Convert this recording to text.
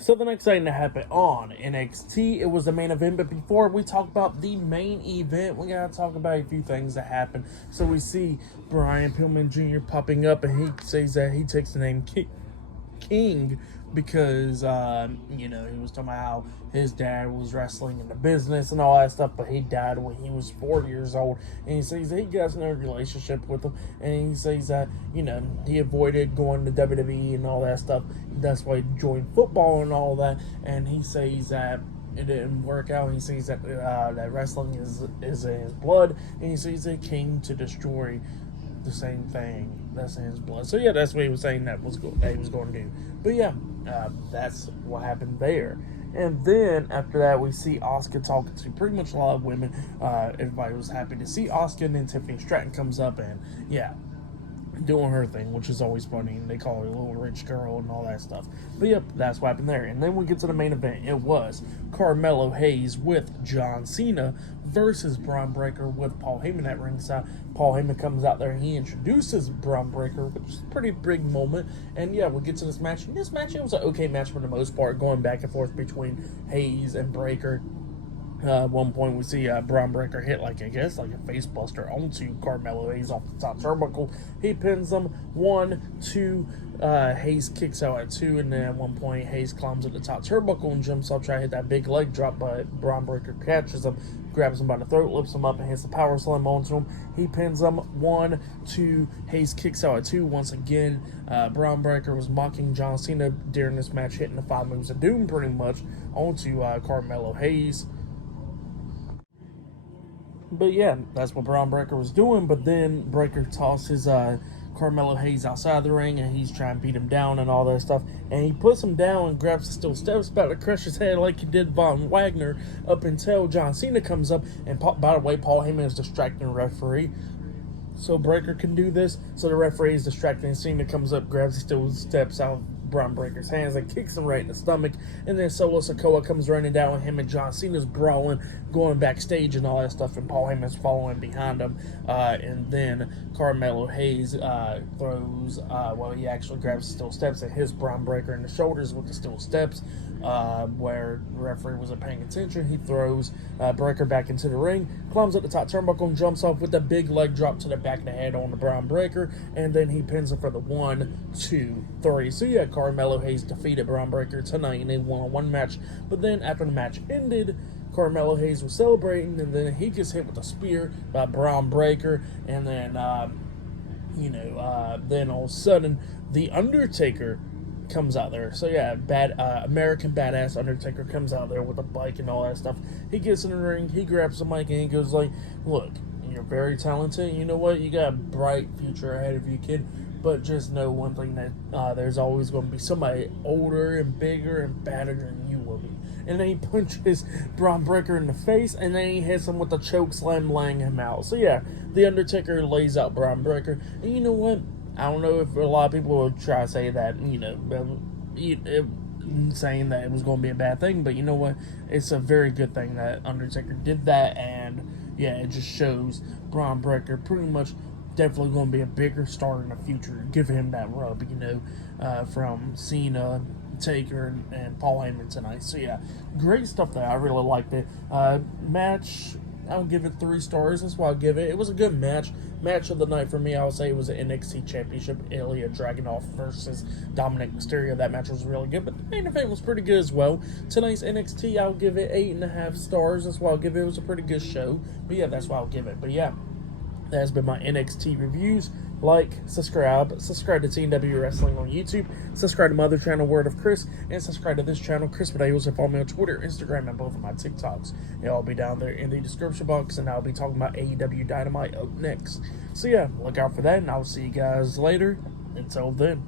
So the next thing that happened on NXT, it was the main event. But before we talk about the main event, we gotta talk about a few things that happened. So we see Brian Pillman Jr. popping up, and he says that he takes the name King because he was talking about how his dad was wrestling in the business and all that stuff, but he died when he was 4 years old. And he says that he got no relationship with him, and he says that he avoided going to WWE and all that stuff. That's why he joined football and all that. And he says that it didn't work out. He says that that wrestling is in his blood, and he says that he came to destroy the same thing that's in his blood. So yeah, that's what he was saying that he was going to do. But yeah, that's what happened there. And then after that, we see Asuka talking to pretty much a lot of women. Everybody was happy to see Asuka, and then Tiffany Stratton comes up and yeah, doing her thing, which is always funny, and they call her a little rich girl and all that stuff. But yep, that's what happened there. And then we get to the main event. It was Carmelo Hayes with John Cena versus Bron Breakker with Paul Heyman at ringside. Paul Heyman comes out there and he introduces Bron Breakker, which is a pretty big moment. And yeah, we get to this match. And this match, it was an okay match for the most part, going back and forth between Hayes and Breakker. At one point, we see Bron Breakker hit like a face buster onto Carmelo Hayes off the top turnbuckle. He pins him 1, 2. Hayes kicks out at 2, and then at one point Hayes climbs at the top turnbuckle and jumps up, trying to hit that big leg drop, but Bron Breakker catches him, grabs him by the throat, lifts him up, and hits the power slam onto him. He pins him 1, 2. Hayes kicks out at 2 once again. Bron Breakker was mocking John Cena during this match, hitting the 5 moves of doom pretty much onto Carmelo Hayes. But yeah, that's what Bron Breakker was doing. But then Breakker tosses Carmelo Hayes outside the ring, and he's trying to beat him down and all that stuff. And he puts him down and grabs the steel steps, about to crush his head like he did Von Wagner, up until John Cena comes up. And by the way, Paul Heyman is distracting the referee, so Breakker can do this. So the referee is distracting, and Cena comes up, grabs the steel steps out of Bron Breakker's hands and kicks him right in the stomach. And then Solo Sikoa comes running down with him, and John Cena's brawling, going backstage and all that stuff, and Paul Heyman's following behind him. And then Carmelo Hayes throws, he actually grabs the steel steps and hits Bron Breakker in the shoulders with the steel steps. Where the referee wasn't paying attention, he throws Breakker back into the ring, climbs up the top turnbuckle, and jumps off with a big leg drop to the back of the head on the Bron Breakker, and then he pins him for the 1, 2, 3. So yeah, Carmelo Hayes defeated Bron Breakker tonight in a one-on-one match. But then after the match ended, Carmelo Hayes was celebrating, and then he gets hit with a spear by Bron Breakker, and then then all of a sudden the Undertaker comes out there. So yeah, American badass Undertaker comes out there with a bike and all that stuff. He gets in the ring, he grabs the mic, and he goes like, "Look, you're very talented. You know what? You got a bright future ahead of you, kid. But just know one thing, that there's always going to be somebody older and bigger and badder than you will be." And then he punches Bron Breakker in the face, and then he hits him with a choke slam, laying him out. So yeah, the Undertaker lays out Bron Breakker. And you know what? I don't know if a lot of people would try to say that, saying that it was going to be a bad thing, but you know what? It's a very good thing that Undertaker did that, and yeah, it just shows Bron Breakker pretty much definitely going to be a bigger star in the future. Give him that rub, from Cena, Taker, and Paul Heyman tonight. So yeah, great stuff there. I really liked it. Match, I'll give it 3 stars. That's why I'll give it. It was a good match. Match of the night for me, I would say it was an NXT Championship, Ilya Dragunov versus Dominic Mysterio. That match was really good, but the main event was pretty good as well. Tonight's NXT, I'll give it 8.5 stars. That's why I'll give it. It was a pretty good show. But yeah, that's why I'll give it. But yeah, that has been my NXT reviews. Like, subscribe to TNW Wrestling on YouTube, subscribe to my other channel, Word of Chris, and subscribe to this channel, Chris Videos, and follow me on Twitter, Instagram, and both of my TikToks. It'll all be down there in the description box, and I'll be talking about AEW Dynamite up next. So yeah, look out for that, and I'll see you guys later. Until then.